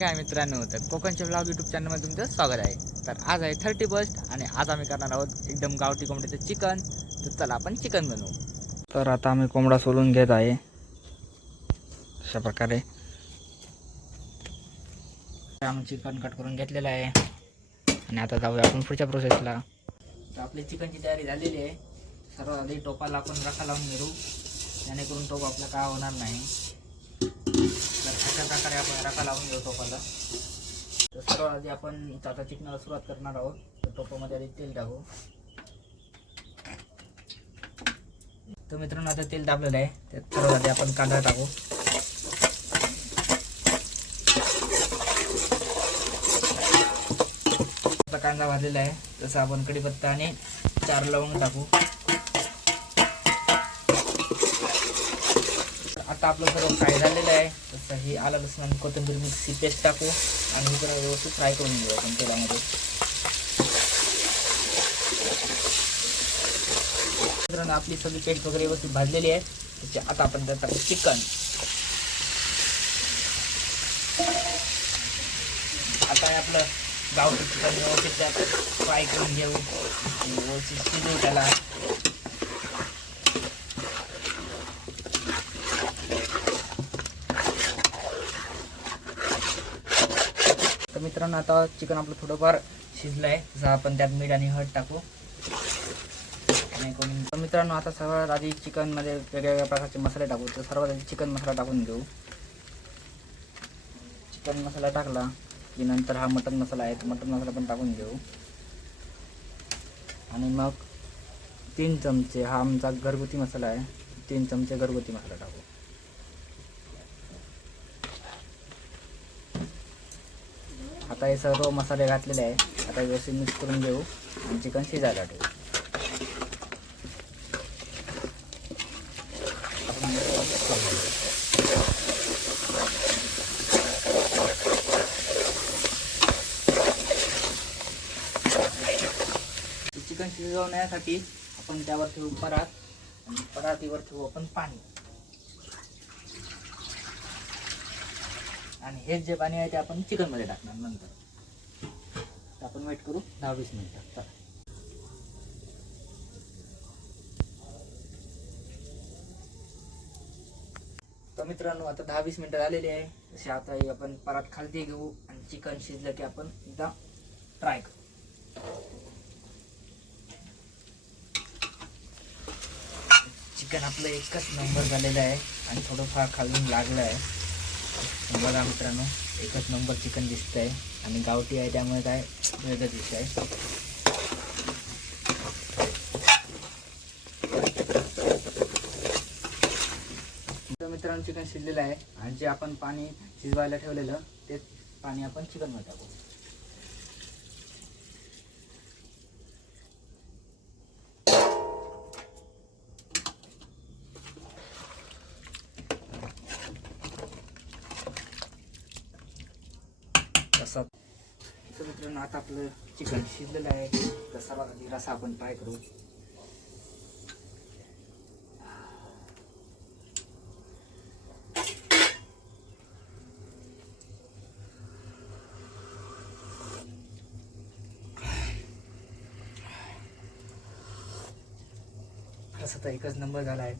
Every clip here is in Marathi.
काय मित्रांनो, तर कोकणचे ब्लॉग यूट्यूब चॅनलमध्ये तुमचं स्वागत आहे. तर आज आहे 31 आणि आज आम्ही करणार आहोत एकदम गावठी कोंबड्याचं चिकन. तर चला आपण चिकन बनवू. तर आता आम्ही कोंबडा सोलून घेत आहे अशा प्रकारे. आम्ही चिकन कट करून घेतलेलं आहे आणि आता जाऊया आपण पुढच्या प्रोसेसला. तर आपली चिकनची तयारी झालेली आहे. सर्वात आधी टोपाला आपण रखा लावून घेऊ, जेणेकरून टोप आपला काय होणार नाही. तर अशा प्रकारे आपण रखा लावून घेऊ टोपाला. तर सर्वात आधी आपण आता चिकनाला सुरुवात करणार आहोत. तर टोपामध्ये आधी तेल टाकू. तर मित्रांनो, आता तेल तापलेलं आहे. त्यात सर्वात आधी आपण कांदा टाकू. आता कांदा भाजलेला आहे, तसं आपण कढीपत्ता आणि 4 लवंग टाकू. आता आपलं सर्व फ्राय झालेलं आहे. तसं ही आलं लसूण आणि कोथिंबीर मिक्सची पेस्ट टाकू आणि ही जरा व्यवस्थित फ्राय करून घेऊ आपण तेलामध्ये. मित्रांनो, आपली सगळी पेस्ट वगैरे व्यवस्थित भाजलेली आहे. त्याची आता आपण त्यात टाकू चिकन. आता आपलं गावठी चिकन व्यवस्थित त्यात फ्राय करून घेऊ आणि व्यवस्थित शिजवू त्याला. तर मित्रांनो, आता चिकन आपलं थोडंफार शिजलं आहे, तसं आपण त्यात मीठ आणि हळद टाकू. तर मित्रांनो, आता सर्वात आधी चिकनमध्ये वेगवेगळ्या प्रकारचे मसाले टाकू. तर सर्वात आधी चिकन मसाला टाकून घेऊ. चिकन मसाला टाकला की नंतर हा मटन मसाला आहे, तर मटन मसाला पण टाकून घेऊ. आणि मग 3 चमचे हा आमचा घरगुती मसाला आहे, 3 चमचे घरगुती मसाला टाकू. आता हे सर्व मसाले घातलेले आहे. आता व्यवस्थित मिक्स करून घेऊ आणि चिकन शिजायला ठेवू. चिकन शिजवण्यासाठी आपण त्यावर ठेवू परात आणि परातीवर ठेवू आपण पाणी. आणि हे जे पाणी आहे ते आपण चिकन मध्ये टाकणार नंतर. आपण वेट करू 10-20 मिनिटं. तर मित्रांनो, आता 10-20 मिनिटं झालेली आहे. तसे आता आपण परात खालती घेऊ आणि चिकन शिजलं की आपण एकदा ट्राय करू. चिकन आपलं एकच नंबर झालेलं आहे आणि थोडंफार खालून लागलं आहे. बघा मित्रांनो, एकच नंबर चिकन दिसतंय आणि गावठी आहे त्यामुळे काय वेगळंच दिसत आहे. मित्रांनो, चिकन शिजलेलं आहे आणि जे आपण पाणी शिजवायला ठेवलेलं ते पाणी आपण चिकन मध्ये टाकू. तसं तर मित्रांनो, आता आपलं चिकन शिजलेलं आहे. तर सर्वात आधी रस्सा आपण फ्राय करू. रस्सा तर एकच नंबर झाला आहे.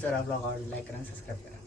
जर आपला आवडला लाईक करा, सबस्क्राईब करा.